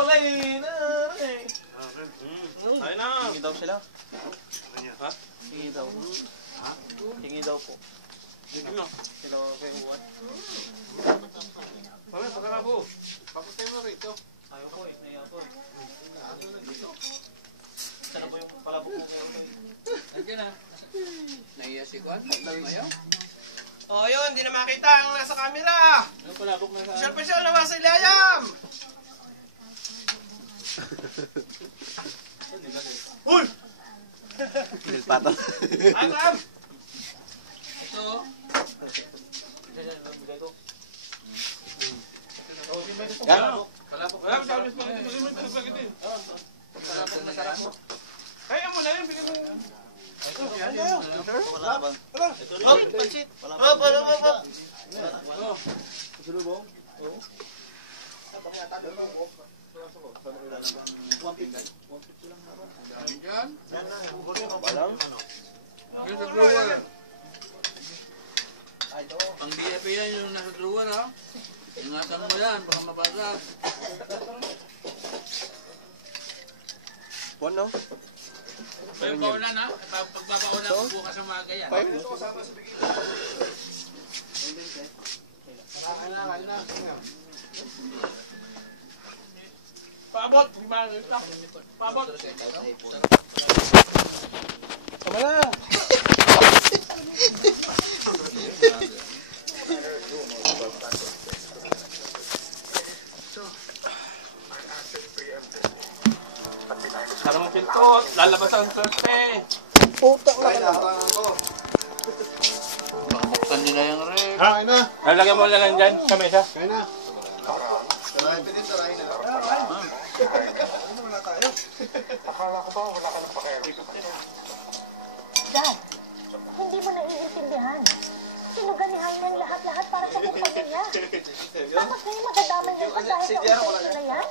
pala eh. Ay na. Hingi daw sila. Ha? Hingi daw. Ha? Hingi daw po. Hingi mo. Sila kayo buwan. Pala, pagkalabo. Bakit tayo na rito? Ayaw po eh. Naiya po eh. Sana po yung palabo po ngayon. Nandiyan na. Naiya si Juan. Ayaw. Oh, yun. Hindi na makita ang nasa camera. Yung palabok na sa... Pasyal-pasyal naman sa ilayam. Uy! Pinagpatong. Am! Ito. Yan. Palabok. Wala, sabi sa mga dito. Palabok na sarap. Kaya mo na yun. Bigyan mo. Wala ba? Oh, pansit. Oh. Sulubong? Oo. Nandiyan. Balang? Yung sa drawer. Pang DFA yan yung nasa drawer ha. Ingatan mo yan, baka mabasag. Juan, no? Pero paulan ha, pagbabaulan ko bukas ang mga yan. Paabot. Paabot. Tama na. Para mapintot. Lalabas ang swerte. Putak na ka. Buksan nila yung rep. Ha? Lalagyan mo lang dyan sa mesa. Kaya na. Tarahin pa din, tarahin na. Dad, hindi mo naiintindihan. Sinuganihan niya ang lahat-lahat para sa kumpanya niya. Tapos ngayon magdadamay niya pa dahil sa kumpanya na yan?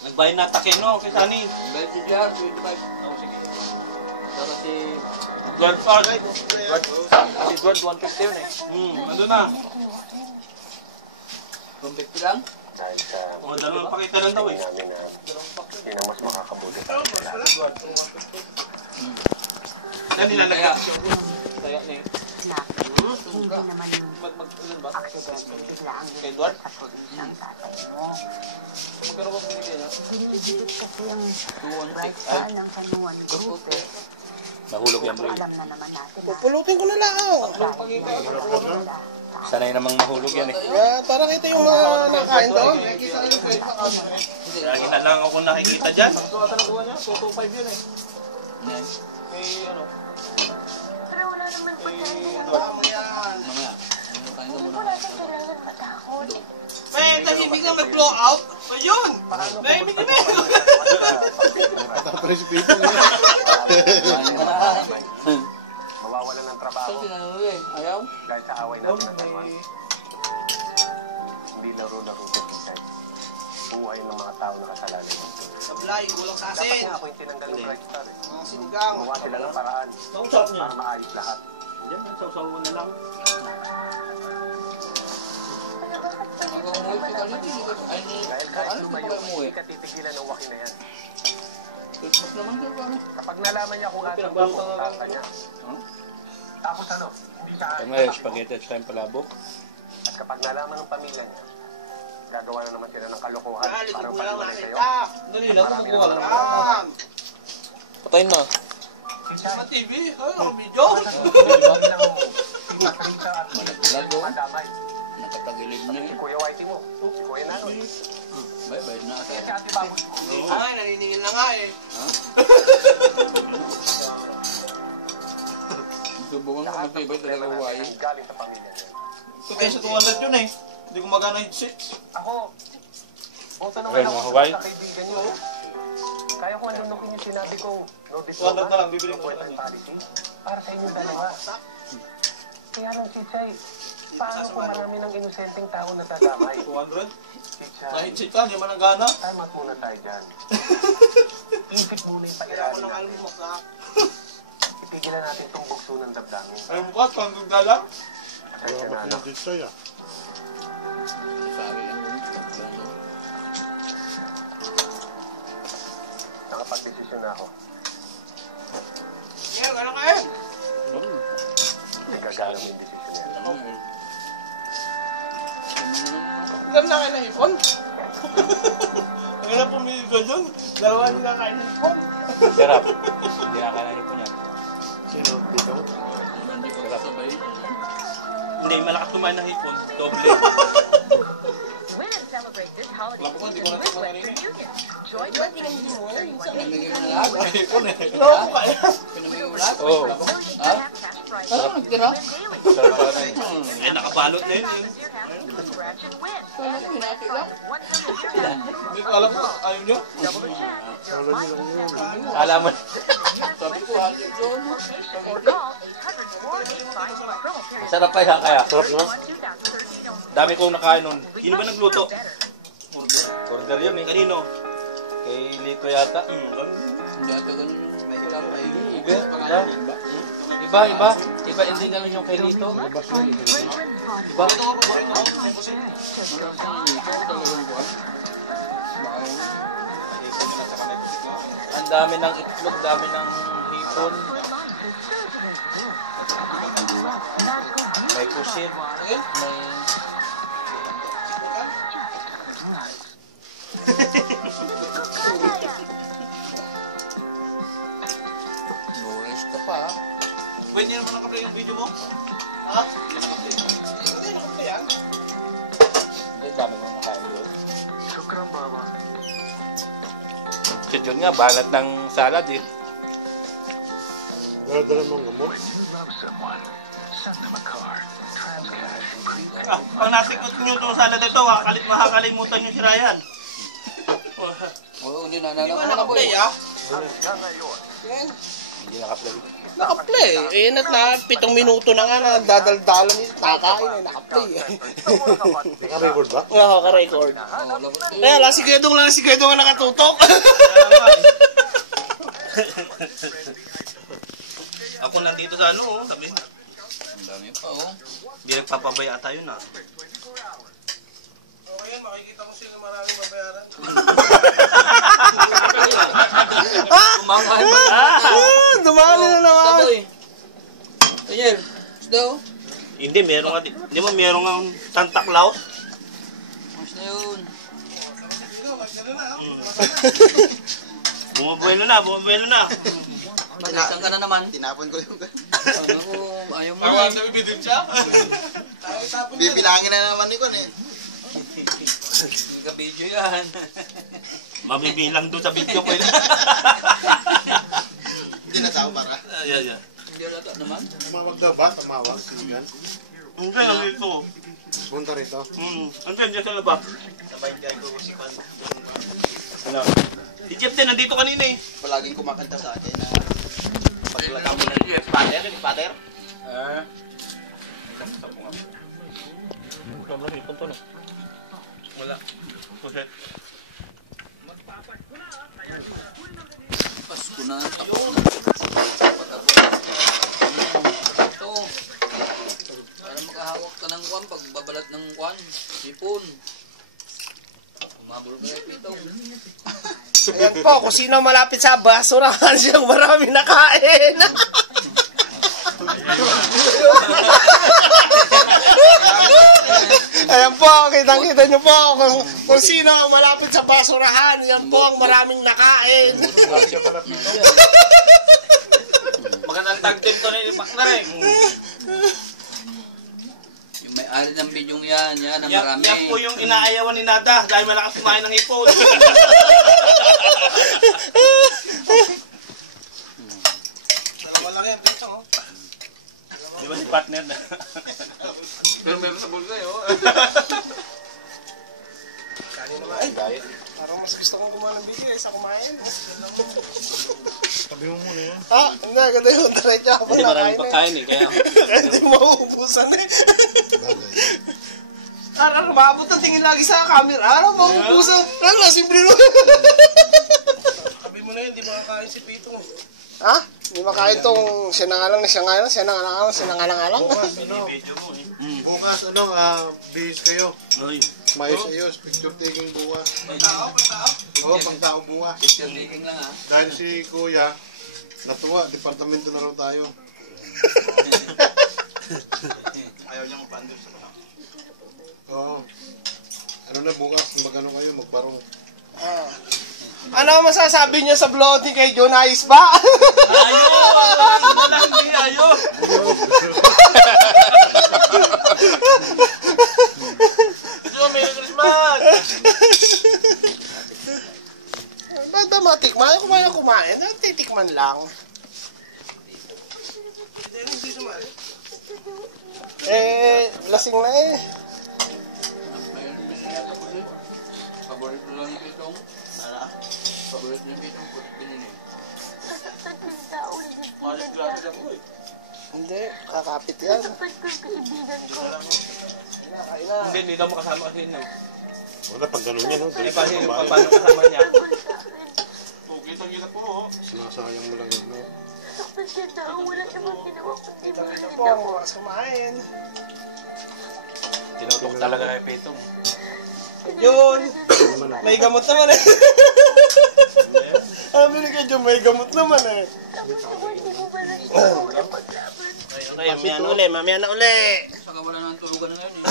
Nagbayad na takin, no? Kay Sunny. Belt si Jar, 25. Oh, sige. Saka si... Edward Park. Si Edward, 150 yun eh. Ando na. 150 lang. O, dalawang pakita lang daw eh. Yan, nilalagay. Kaya na eh. Hindi naman Mag-ilan ba? bigla ang Kay Edward? sa probinsang tatay mo. Magkano ba binigay niya? Binibigit kasi ang 216. lifestyle ng kanuan group eh. Nahulog yan, bro. Alam na naman natin na Pulutin ko na lang. Sanay namang mahulog yan eh. Parang ito yung mga nakain doon. Lagi na lang ako nakikita dyan. Ito ata nakuha niya, 225 yun eh. Yan. Eh, ano? pero wala naman pa tayo. Mamaya. Ano kain ka Hindi muna. ko natin kailangan matakot. May tahimik na nag-blow out. Ayun! Tahimik na eh. Patapos si Pito. Mawawalan ng trabaho Saan sinanalo eh? Ayaw? dahil sa away natin ng Taiwan. Hindi laro-laro ito, Pichay. Buhay ng mga tao na kasalanan. Sablay, kulang sa Dapat asin. nga ako yung tinanggal ng Bright Star. Sinigang. Gumawa sila ng paraan Nausap niya. para maayos lahat. Diyan, sausawa na lang. Hanggang umuwi ka kali, hindi ka... Ay, Dahil kahit ano lumayo, ba umuwi? hindi ka titigilan ng waki na yan. Christmas naman ka ba? Kapag nalaman niya kung ano Pinagbalutan na lang. pupuntahan ka niya. Huh? Tapos ano, hindi ka Spaghetti at time palabok. At kapag nalaman ng pamilya niya, gagawa na naman sila ng kalokohan Likod para mo lang patuloy sa'yo. nakita. Dali lang, magkuha lang. Yan. Patayin mo. Sa TV. Ay, ang video. Hindi lang ipatrita at Lago. madamay. Nakatagilid na Si eh. Kuya Whitey mo, si Kuya Nanoy. Bye-bye na Kaya si ata. Ate Baboy mo. Ay, naniningil na nga eh. Ha? Subukan ko magtibay talaga Hawaii. Galing sa pamilya niya. Ito kayo sa 200 yun eh. Hindi gumagana yung headset. Ako, boto naman Okay, ako mga Hawaii. sa kaibigan niyo. Kaya ko anunukin yung sinabi ko. No 200 na lang, bibili ko no sa kanya. policy. Para sa inyong dalawa. Kaya lang, Chichay, paano kung marami ng inosenteng tao na tatamay? 200? Chichay, Na-headset ka, hindi man ang gana. time out muna tayo dyan. Isip muna yung Kaya ako pairali ng natin. almok ha. Ipigilan natin itong bugso ng damdamin. Ay, bukas, pang gagala. At Pasensya na, anak. Sabi ang ano. Nakapag-desisyon na ako. Ngayon, ano kayo? Hindi gagana mo yung desisyon niya. Alam na kayo ng hipon? Ang na pumili ko dun. Dalawa nila kayo ng hipon. Sarap. Hindi na kailangan po niyan. Sino? Dito? Hindi ko kasabay. Hindi, malakas kumain ng hipon. Doble. Win and celebrate this holiday Wala po, hindi season ko with natutunan Western yun Union. Join 20 Pinamigay mo na lahat. Loko kayo. Pinamigay mo lahat. Oo. Ha? cash prizes. Parang nagtira. Win daily. Sarap pa na Eh, nakabalot na yun. Prizes your house. Scratch and win. Wala And nang the grand hinati prize lang. of 1 million your house. Hindi ko alam po. Ayaw nyo? Double the chance. Your life is Alam mo. Sabi ko, halik doon. location or call 800-485 for promo period. Masarap pa yan kaya. Sarap nga. 2013 only. Dami kong nakain nun. Sino ba nagluto? Order yun eh. Kanino? Kay Lito yata. Hindi ata ganun yung wala pa kayo. Iba. Iba, hindi ganun yung kay Lito. Iba. Ang dami ng itlog, dami ng hipon. May pusit. May... No-rest ka pa. Wait, hindi naman nakaplay yung video mo? Ha? Hindi nakaplay. Hindi nakaplay yan. Hindi, dami mo nakain doon. Shukran, Baba. Si John nga, banat ng salad eh. Dala-dala mong gamot. Pag natikot nyo itong salad ito, makakalimutan nyo si Ryan. Oo, hindi na. Nalaman ko eh. Hindi nakaplay. Nakaplay. Eh, na 7 minuto na nga na nagdadaldalan nito. Nakakain eh, nakaplay eh. Naka-record ba? Nakaka-record. Oo, labot ko. Kaya lang si Gedong ang nakatutok. Ako nandito sa ano, oh, sabi. Ang dami pa, oh. Hindi nagpapabaya tayo na. Kumakain pa. Dumali na naman. Daboy. Daniel, isda oh. Hindi, meron nga. Hindi mo meron nga Santa Claus? Mas na yun. Bumubuelo na. Malisan ka na naman. Tinapon ko yung... Ano ko, ayaw mo Awan, na. nabibidin siya. Bibilangin na naman ni Kon eh. Kapidyo yan. Mabibilang doon sa video ko yun. Hindi na tao para. Yeah. Hindi alata naman. Tumawag daw ba? Tumawag. Sinigan. Hindi, nandito. Punta rito. Andiyan sa labas. Sabay kay ko si Kon. Ano? Si Jeff din, nandito kanina eh. Palaging kumakanta sa akin na... Paglagam mo na Jeff. Pater? Wala. Puset. Pasko na, tapos na. Patapos. Ito. Para makahawak ka ng kwan, pagbabalat ng kwan, sipon. Umabol ka yung pitong. Ayan po, kung sino malapit sa basurahan siyang marami nakain. Ayan po, kitang-kita nyo po kung sino ang malapit sa basurahan. Yan po ang maraming nakain. Magandang tag team to ni Paknar eh. Yung may-ari ng bidyong yan ang marami. Yan po yung inaayawan ni Nada dahil malakas kumain ng hipon. Dalawa lang yan, dito oh. Di ba si partner na? Pero meron sa bulsa eh, oh. Parang mas gusto kong kumain ng bigay sa kumain. Sabi mo muna yan. Hindi, ganda yung diretso ako Hindi maraming nakain pagkain eh, kaya... Hindi mauubusan eh. Bagay. Parang maabot ang tingin lagi sa camera. Parang mauubusan. Parang simple nun. Sabi mo na yun, di makakain si Pito. Ha? Hindi makain tong sinangalang. Video mo eh. bukas, bihis kayo. Mayos ayos, picture taking bukas. Pagtao. Oo, pang-tao bukas. Picture taking lang ha. Dahil si Kuya, natuwa, departamento na raw tayo. Ayaw niya magpa-under sa mga. Oo. Ano na bukas, magano kayo, magbarong. Ano ang masasabi niyo sa blooding kay John Ayos ba? Hindi ayo. Merry Christmas! Banda matikman, kumain, titikman lang. Lasing na eh. Mayroon din niya ako ulit. Paborito lang ni Pitong. Paborito ni Pitong puti binili. Nasaktan ko yung tao na Malis nagbilan grasa niya. dyan mo eh. Hindi, kakapit yan. Nasaktan ko yung kaibigan ko. Hindi daw makasama kasi yun. Wala, pag ganun yan, no? Eh, paano kasama niya? Tanggol sa akin. Kita po. Oh. Sinasayang mo lang yun, no? Nasaktan siya tao. Wala namang ginawa kundi Dito mahalin po, ako. mga kumain. Tinutok talaga kay Pitong. Yun, may gamot naman eh. Sabi ni kay John, may gamot naman eh. Tapos naman, hindi mo ba nang ikaw paglaban? Okay, mamaya na uli. Saka wala nang tulugan na ngayon eh.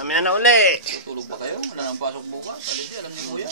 Mamaya na uli. Tutulog pa kayo? Wala nang pasok bukas. Aliti, alam ni Kuya.